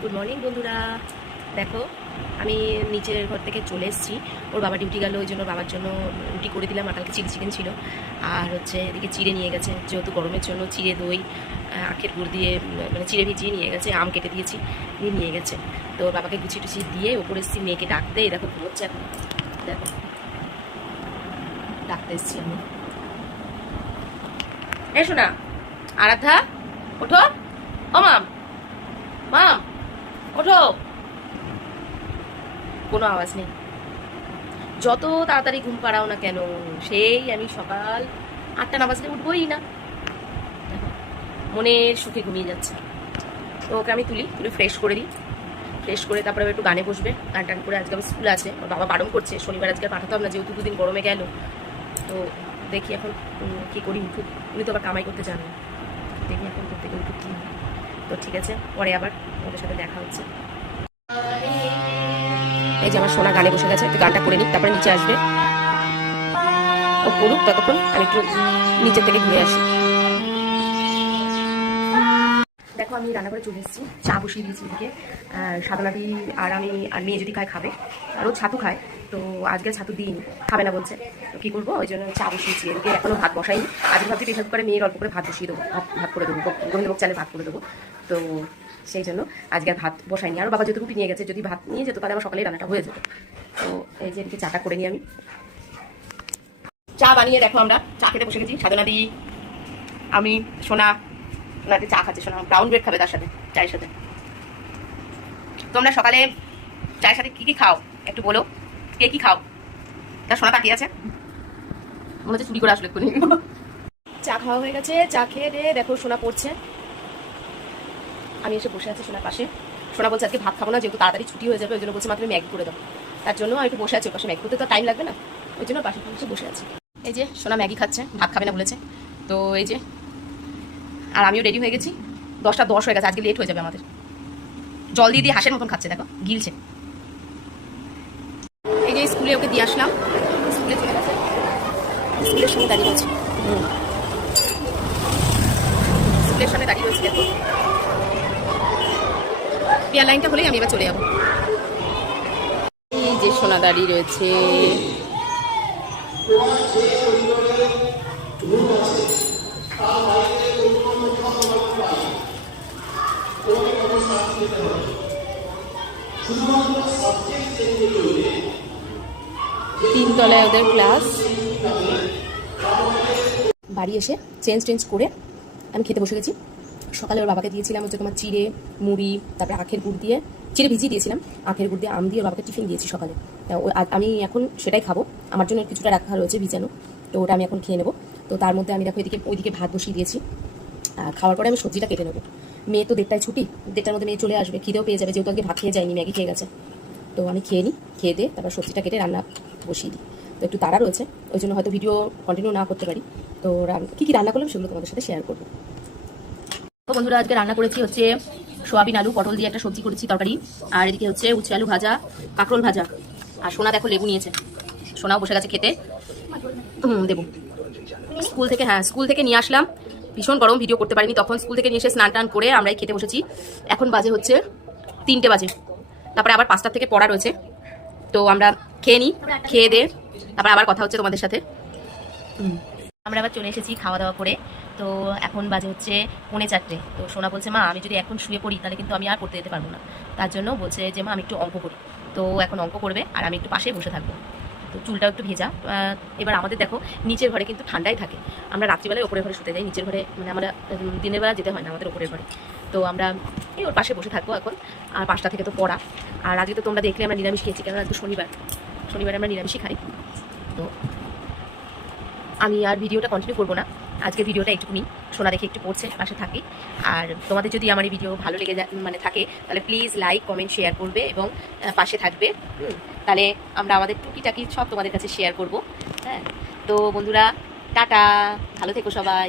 Good morning বন্ধুরা। দেখো আমি নিচের ঘর থেকে চলে এসেছি। ওর বাবা ডিউটি গেল, ওই জন্য বাবার জন্য রুটি করে দিলাম। আর কালকে চিলি চিকেন ছিল। আর হচ্ছে এদিকে চিড়ে নিয়ে গেছে, যেহেতু গরমের জন্য চিড়ে দই আখের গুড় দিয়ে মানে চিড়ে ভিজিয়ে নিয়ে গেছে। আম কেটে দিয়েছি, নিয়ে গেছে। তো ওর বাবাকে গুছিয়ে টুছিয়ে দিয়ে ওপরে এসেছি মেয়েকে ডাকতে। দেখো ঘুমোচ্ছে এখন, দেখো ডাকতে এসেছি আমি। এসো না আরাধ্যা, ওঠো। ও মাম, মাম ওঠো। কোনো আওয়াজ নেই। যত তাড়াতাড়ি ঘুম পাড়াও না কেন, সেই আমি সকাল 8টা না বাজলে উঠবোই না। মনের সুখে ঘুমিয়ে যাচ্ছে। তো ওকে আমি তুলে ফ্রেশ করে দিই। ফ্রেশ করে তারপরে একটু গানে বসবে। গান টান করে আজকে আমার স্কুল আছে, ওর বাবা বারণ করছে শনিবার আজকে পাঠাতাম না, যেহেতু দুদিন গরমে গেল। তো দেখি এখন কী করি। উঠুক, উনি তো আবার কামাই করতে চান না। দেখি এখন করতে গিয়ে উঠুক কী। তো ঠিক আছে, পরে আবার ওদের সাথে দেখা হচ্ছে। এই যে আমার সোনা গানে বসে গেছে, একটু গানটা করে নিক, তারপরে নিচে আসবে। ও করুক, ততক্ষণ আমি একটু নিচের থেকে ঘুরে আসি। দেখো আমি রান্না করে চলে এসেছি, চা বসিয়ে দিয়েছি এদিকে। সাদনাদি আর আমি আর মেয়ে যদি খায় খাবে, আর ও ছাতু খায়। তো আজকে ছাতু দিন খাবে না বলছে, তো কী করবো, ওই জন্য চা বসিয়েছি। এদিকে এখনও ভাত বসাইনি। আজকে ভাবছি প্রেশার কুকারে মেয়ের অল্প করে ভাত বসিয়ে দেবো, ভাত করে দেবো, গোবিন্দভোগ চালে ভাত করে দেবো। তো সেই জন্য আজকে আর ভাত বসাইনি। আর বাবা যেহেতু রুটি নিয়ে গেছে, যদি ভাত নিয়ে যেত তাহলে আমার সকালেই রান্নাটা হয়ে যেত। তো এই যে এদিকে চাটা করে নিই আমি। চা বানিয়ে দেখো আমরা চা খেতে বসে গেছি। সাধনাদি, আমি, সোনা। সোনাতে চা খাচ্ছে, সোনা ব্রাউন ব্রেড খাবে তার সাথে, চায়ের সাথে। তোমরা সকালে চায়ের সাথে কি কি খাও একটু বলো, কে কি খাও? তার সোনা তাকিয়ে আছে, মনে হচ্ছে চুরি করে আসলে এক্ষুনি। চা খাওয়া হয়ে গেছে। চা খেয়ে দিয়ে দেখো সোনা পড়ছে, আমি এসে বসে আছি সোনার পাশে। সোনা বলছে আজকে ভাত খাবো না, যেহেতু তাড়াতাড়ি ছুটি হয়ে যাবে, ওই জন্য বলছে মা তুমি ম্যাগি করে দাও। তার জন্য আমি একটু বসে আছি, ওর পাশে ম্যাগি করতে তো টাইম লাগবে না, ওই জন্য পাশে বসে আছি। এই যে সোনা ম্যাগি খাচ্ছে, ভাত খাবে না বলেছে। তো এই যে, আর আমিও রেডি হয়ে গেছি। 10টা 10 হয়ে গেছে, আজকে লেট হয়ে যাবে আমাদের। জল দিয়ে হাঁসের মতন খাচ্ছে, দেখো গিলছে। এই যে স্কুলে ওকে দিয়ে আসলাম, স্কুলে চলে গেছে, স্কুলের সামনে দাঁড়িয়ে রয়েছে। স্কুলের সামনে দাঁড়িয়ে রয়েছে, দেখো পিয়ার লাইনটা হলেই আমি এবার চলে যাবো। এই যে সোনা দাঁড়িয়ে রয়েছে। তিনতলায় ওদের ক্লাস। বাড়ি এসে চেঞ্জ করে আমি খেতে বসে গেছি। সকালে ওর বাবাকে দিয়েছিলাম হচ্ছে তোমার চিড়ে মুড়ি, তারপরে আখের গুড় দিয়ে, চিড়ে ভিজিয়ে দিয়েছিলাম, আখের গুড় দিয়ে আম দিয়ে ওর বাবাকে টিফিন দিয়েছি সকালে। আমি এখন সেটাই খাবো, আমার জন্য কিছুটা রাখা রয়েছে ভিজানো, তো ওটা আমি এখন খেয়ে নেবো। তো তার মধ্যে আমি দেখো ওইদিকে ভাত বসিয়ে দিয়েছি। আর খাওয়ার পরে আমি সবজিটা কেটে নেবো। মেয়ে তো 1টায় ছুটি, 1টার মধ্যে মেয়ে চলে আসবে, খিদেও পেয়ে যাবে, যেহেতু আগে ভাত খেয়ে যায়নি, ম্যাগি খেয়ে গেছে। তো আমি খেয়ে নিই, খেয়ে দিয়ে তারপর সবজিটা কেটে রান্না বসিয়ে দিই। তো একটু তাড়া রয়েছে, ওই জন্য হয়তো ভিডিও কন্টিনিউ না করতে পারি। তো কী রান্না করলাম সেগুলো তোমাদের সাথে শেয়ার করবো। তো বন্ধুরা আজকে রান্না করেছি হচ্ছে সোয়াবিন আলু পটল দিয়ে একটা সবজি করেছি তরকারি। আর এদিকে হচ্ছে উচ্ছে আলু ভাজা, কাঁকরোল ভাজা। আর সোনা দেখো লেবু নিয়েছে, সোনাও বসে গেছে খেতে। দেবো স্কুল থেকে নিয়ে আসলাম, ভীষণ গরম, ভিডিও করতে পারিনি তখন। স্কুল থেকে নিয়ে এসে স্নান টান করে আমরাই খেতে বসেছি। এখন বাজে হচ্ছে 3টে বাজে, তারপরে আবার 5টা থেকে পড়া রয়েছে। তো আমরা খেয়ে নিই, খেয়ে দে তারপর আবার কথা হচ্ছে তোমাদের সাথে। আমরা আবার চলে এসেছি খাওয়া দাওয়া করে। তো এখন বাজে হচ্ছে 3:45। তো সোনা বলছে মা আমি যদি এখন শুয়ে পড়ি তাহলে কিন্তু আমি আর পড়তে যেতে পারবো না। তার জন্য বলছে যে মা আমি একটু অঙ্ক করি। তো এখন অঙ্ক করবে আর আমি একটু পাশে বসে থাকবো। তো চুলটাও একটু ভেজা। এবার আমাদের দেখো নিচের ঘরে কিন্তু ঠান্ডাই থাকে। আমরা রাত্রিবেলায় ওপরের ঘরে শুতে যাই, নিচের ঘরে মানে আমরা দিনের বেলা যেতে হয় না আমাদের ওপরের ঘরে। তো আমরা এই ওর পাশে বসে থাকবো এখন। আর 5টা থেকে তো পড়া। আর আজকে তো তোমরা দেখলে আমরা নিরামিষ খেয়েছি, কেন আজকে শনিবারে আমরা নিরামিষই খাই। তো আমি আর ভিডিওটা কন্টিনিউ করবো না, আজকে ভিডিওটা একটুকুনি। সোনা দেখে একটু পড়ছে, পাশে থাকি। আর তোমাদের যদি আমার এই ভিডিও ভালো লেগে মানে থাকে তাহলে প্লিজ লাইক কমেন্ট শেয়ার করবে এবং পাশে থাকবে। তাহলে আমরা আমাদের টুকিটাকি সব তোমাদের কাছে শেয়ার করব। হ্যাঁ, তো বন্ধুরা টাটা, ভালো থেকো সবাই।